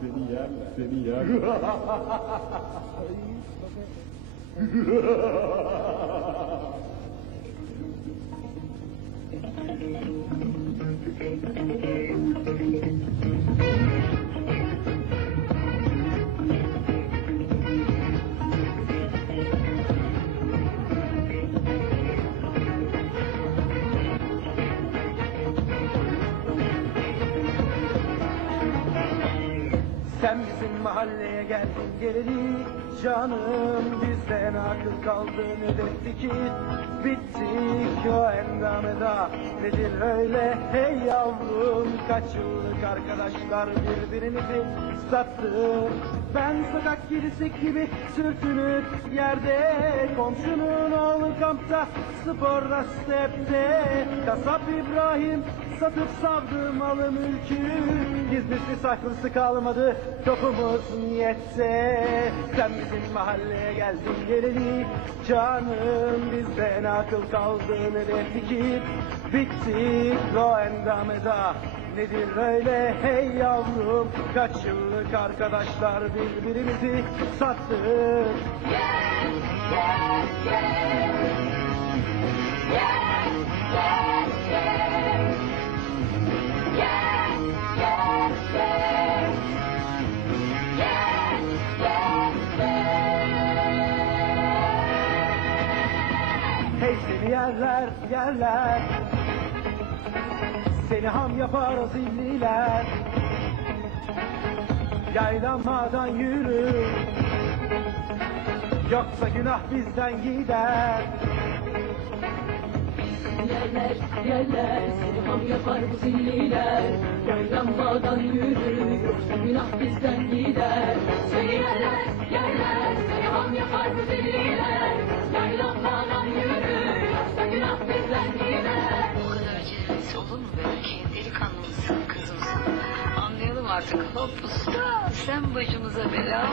Seni yerler, Sen bizim mahalleye geldin geleli Canım bizden akıl kaldı ne de fikir Bittik o endameda. Nedir öyle? Hey yavrum Kaç yıllık arkadaşlar birbirimizi. Sattık. Ben sokak kedisi gibi sürtünüp yerde Komşunun oğlu kampta. Sporda stepte. Kasap İbrahim satıp savdı malı mülkü. Gizlisi saklısı kalmadı topumuz niyette Sen bizim mahalleye geldin geleli Canım bizden akıl kaldı ne de fikir Bittik o endameda Nedir öyle? Hey yavrum Kaç yıllık arkadaşlar birbirimizi sattık Hey yerler yerler. Seni ham yapar o zilliler Yaylanmadan yürü. Yoksa günah bizden gider. Yerler, yerler, seni ham yapar bu zilliler Yaylanmadan yürü, yoksa günah bizden gider. Seni yerler, yerler, artık. Hop usta, sen başımıza bela?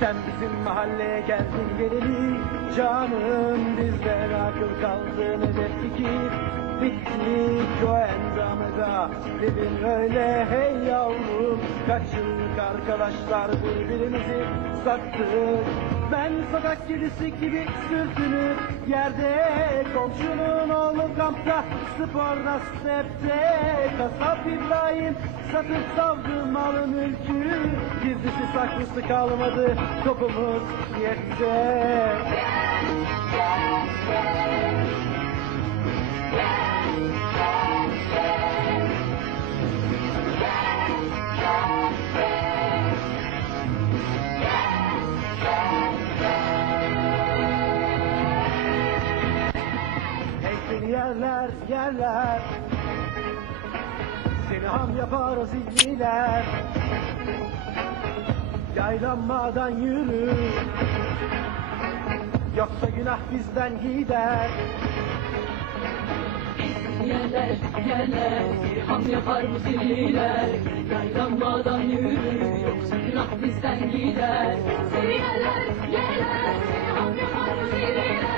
Sen bizim mahalleye geldin geleli Canım bizden akıl kaldı ne de fikir Bittik o endameda Dedin öyle hey yavrum. Kaç yıllık arkadaşlar birbirimizi sattık. Ben sokak kedisi gibi sürtünüp yerde Komşunun oğlu kampta sporda stepte Kasap İbrahim satıp savdı malı mülkü. Gizlisi saklısı kalmadı topumuz yette Hey yerler. Seni ham yapar o zilliler Yaylanmadan yürü Yoksa günah bizden gider. Yerler, yerler, ham yapar bu zilliler Yaylanmadan yürü, yoksa günah bizden gider. Seni yerler, ham yapar bu zilliler